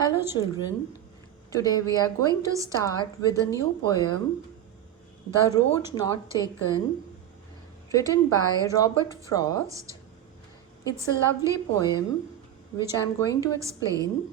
Hello children, today we are going to start with a new poem, The Road Not Taken, written by Robert Frost. It's a lovely poem which I am going to explain.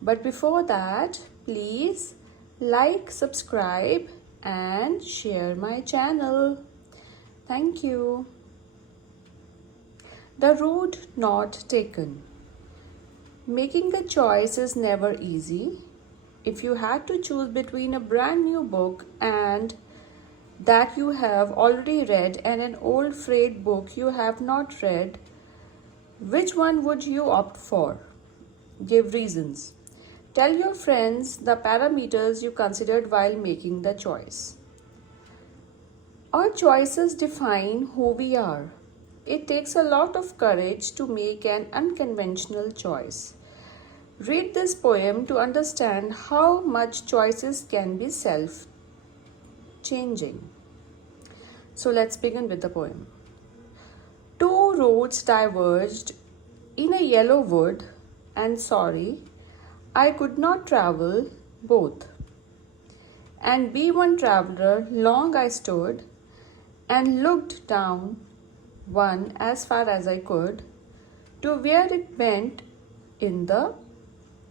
But before that, please like, subscribe and share my channel. Thank you. The Road Not Taken. Making the choice is never easy. If you had to choose between a brand new book and that you have already read and an old frayed book you have not read, which one would you opt for? Give reasons. Tell your friends the parameters you considered while making the choice. Our choices define who we are. It takes a lot of courage to make an unconventional choice. Read this poem to understand how much choices can be self-changing. So let's begin with the poem. Two roads diverged in a yellow wood, and sorry, I could not travel both. And be one traveler, long I stood, and looked down one as far as I could, to where it bent in the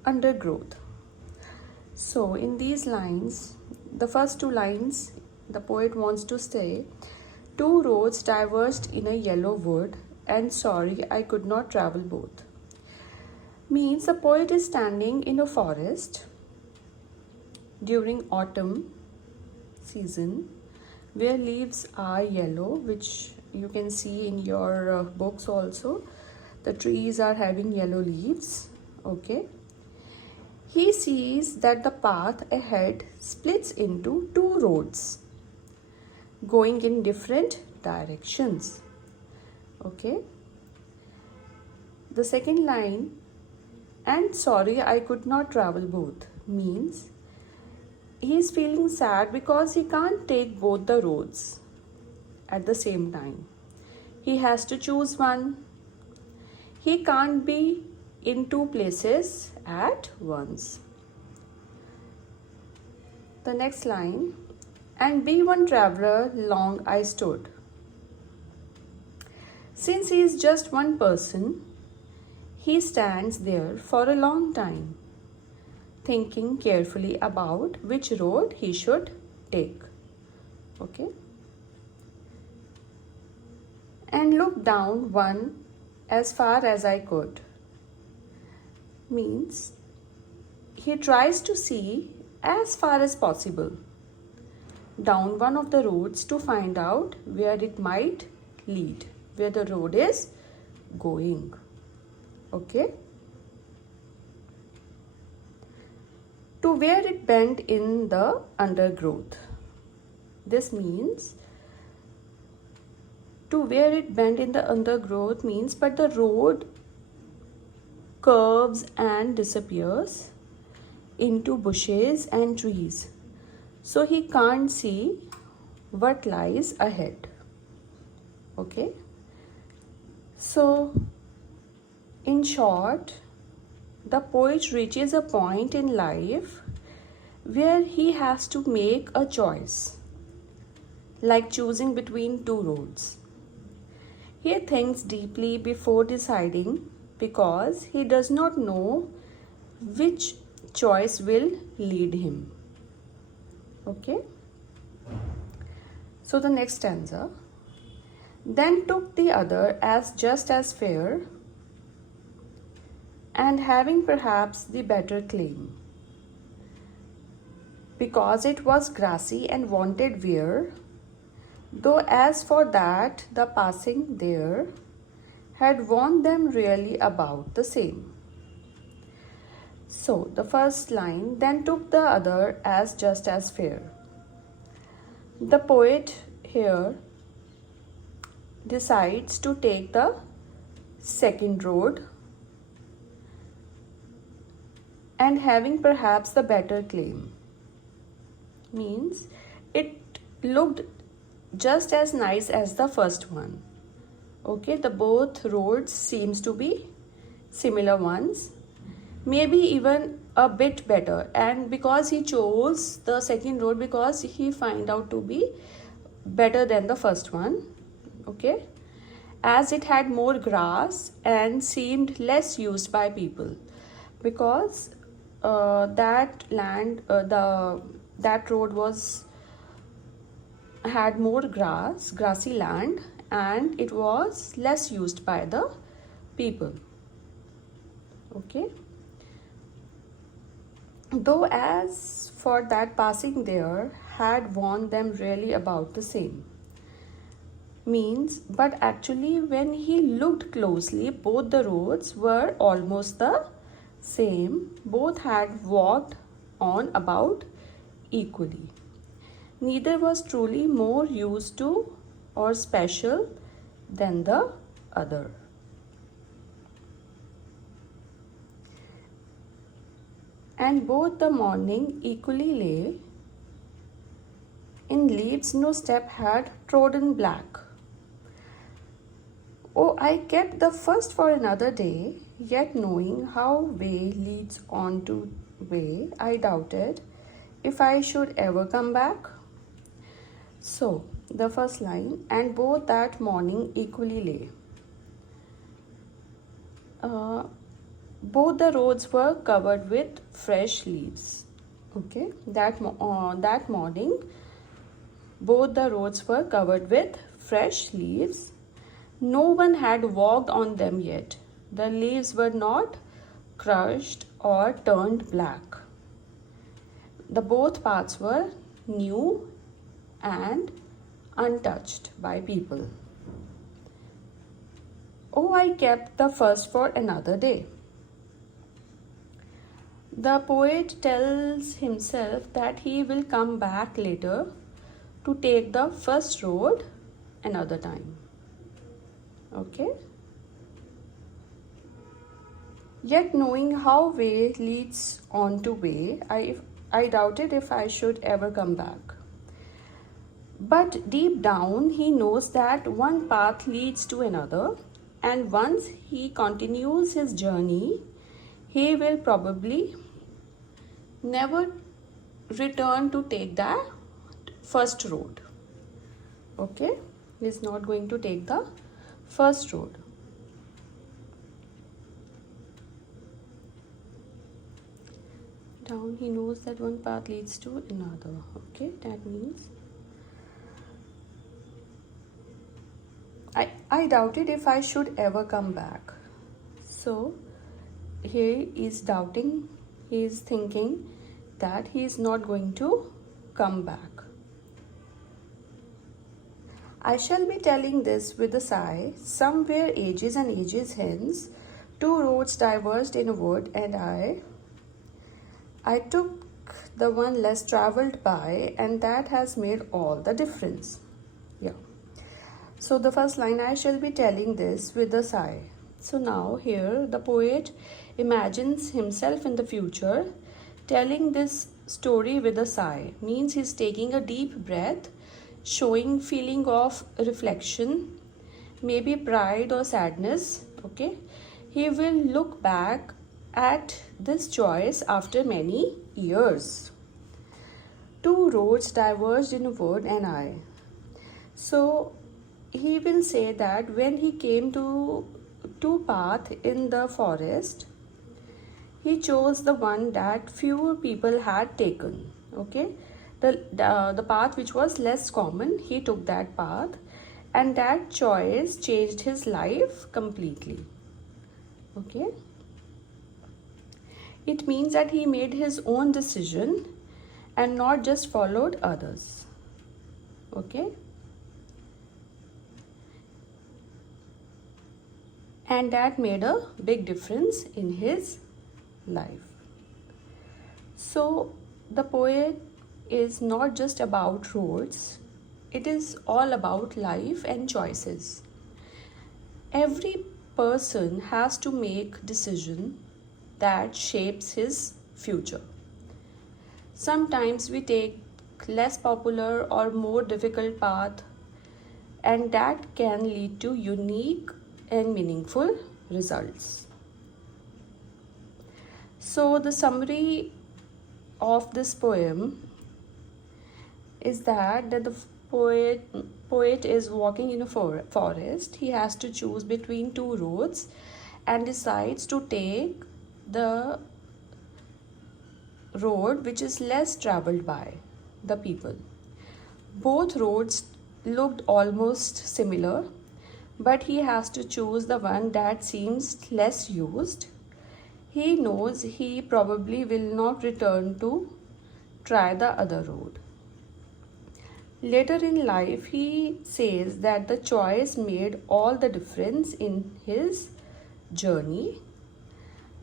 undergrowth. So in these lines, the first two lines, the poet wants to say, two roads diverged in a yellow wood, and sorry I could not travel both. Means the poet is standing in a forest during autumn season where leaves are yellow, which you can see in your books also. The trees are having yellow leaves. Okay. He sees that the path ahead splits into two roads going in different directions. Okay. The second line, and sorry I could not travel both, means he is feeling sad because he can't take both the roads at the same time. He has to choose one. He can't be in two places at once. The next line, and be one traveler, long I stood. Since he is just one person, he stands there for a long time, thinking carefully about which road he should take. Okay. And look down one as far as I could. Means he tries to see as far as possible down one of the roads to find out where it might lead, where the road is going. Okay. To where it bent in the undergrowth. This means to where it bent in the undergrowth means, but the road curves and disappears into bushes and trees, so he can't see what lies ahead. Okay. So in short, the poet reaches a point in life where he has to make a choice, like choosing between two roads. He thinks deeply before deciding because he does not know which choice will lead him. Okay. So the next stanza. Then took the other as just as fair, and having perhaps the better claim, because it was grassy and wanted wear, though as for that the passing there had warned them really about the same. So the first line, then took the other as just as fair. The poet here decides to take the second road, and having perhaps the better claim, means it looked just as nice as the first one. Okay, the both roads seems to be similar ones, maybe even a bit better. And because he chose the second road, because he find out to be better than the first one, okay, as it had more grass and seemed less used by people, because that land the that road was had more grassy land, and it was less used by the people, okay. Though as for that passing there had warned them really about the same. Means, but actually when he looked closely, both the roads were almost the same. Both had walked on about equally. Neither was truly more used to or special than the other. And both the morning equally lay in leaves no step had trodden black. Oh, I kept the first for another day, yet knowing how way leads on to way, I doubted if I should ever come back. So, the first line, and both that morning equally lay. Both the roads were covered with fresh leaves. Okay, that morning, both the roads were covered with fresh leaves. No one had walked on them yet. The leaves were not crushed or turned black. The both paths were new and untouched by people. Oh, I kept the first for another day. The poet tells himself that he will come back later to take the first road another time. Okay. Yet knowing how way leads on to way, I doubted if I should ever come back. But deep down, he knows that one path leads to another, and once he continues his journey, he will probably never return to take the first road. Okay, he is not going to take the first road. Down, he knows that one path leads to another. Okay, that means I doubted if I should ever come back. So he is doubting, he is thinking that he is not going to come back. I shall be telling this with a sigh. Somewhere ages and ages hence, two roads diverged in a wood, and I took the one less traveled by, and that has made all the difference. Yeah. So the first line, I shall be telling this with a sigh. So now here the poet imagines himself in the future telling this story with a sigh. Means he's taking a deep breath, showing feeling of reflection, maybe pride or sadness. Okay. He will look back at this choice after many years. Two roads diverged in a wood, and I. So he will say that when he came to two paths in the forest, he chose the one that fewer people had taken. Okay, the path which was less common, he took that path, and that choice changed his life completely. Okay, it means that he made his own decision and not just followed others. Okay, and that made a big difference in his life. So the poet is not just about roads, it is all about life and choices. Every person has to make decision that shapes his future. Sometimes we take less popular or more difficult path, and that can lead to unique and meaningful results. So the summary of this poem is that the poet is walking in a forest. He has to choose between two roads and decides to take the road which is less traveled by the people. Both roads looked almost similar, but he has to choose the one that seems less used. He knows he probably will not return to try the other road. Later in life, he says that the choice made all the difference in his journey.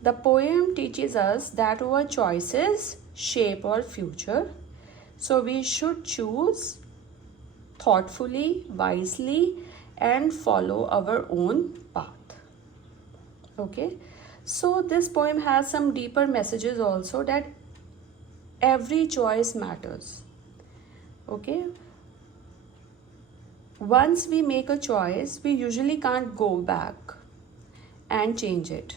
The poem teaches us that our choices shape our future, so we should choose thoughtfully, wisely, and follow our own path. Okay, so this poem has some deeper messages also, that every choice matters. Okay, once we make a choice, we usually can't go back and change it.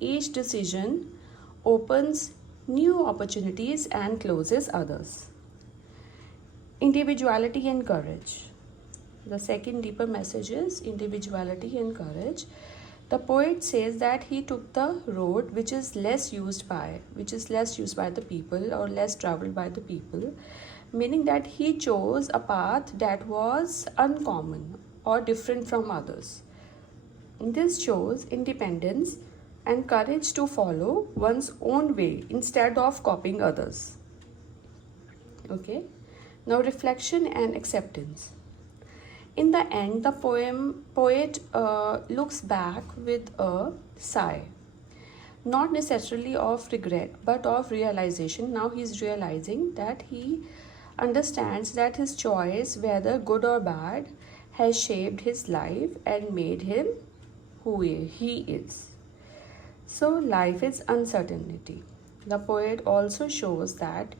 Each decision opens new opportunities and closes others. Individuality and courage. The second deeper message is individuality and courage. The poet says that he took the road which is less used by the people, or less traveled by the people, meaning that he chose a path that was uncommon or different from others. This shows independence and courage to follow one's own way instead of copying others. Okay, now reflection and acceptance. In the end, the poet looks back with a sigh, not necessarily of regret but of realization. Now he's realizing that he understands that his choice, whether good or bad, has shaped his life and made him who he is. So life is uncertainty. The poet also shows that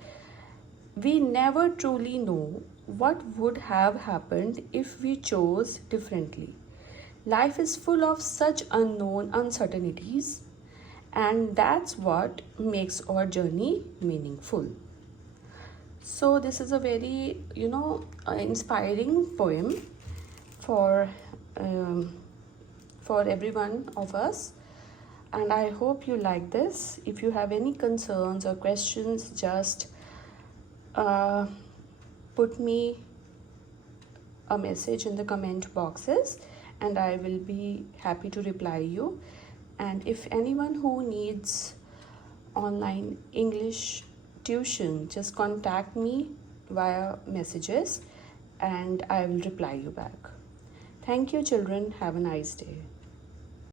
we never truly know what would have happened if we chose differently. Life is full of such unknown uncertainties, and that's what makes our journey meaningful. So this is a very inspiring poem for every one of us, and I hope you like this. If you have any concerns or questions, just put me a message in the comment boxes and I will be happy to reply you. And if anyone who needs online English tuition, just contact me via messages and I will reply you back. Thank you, children. Have a nice day.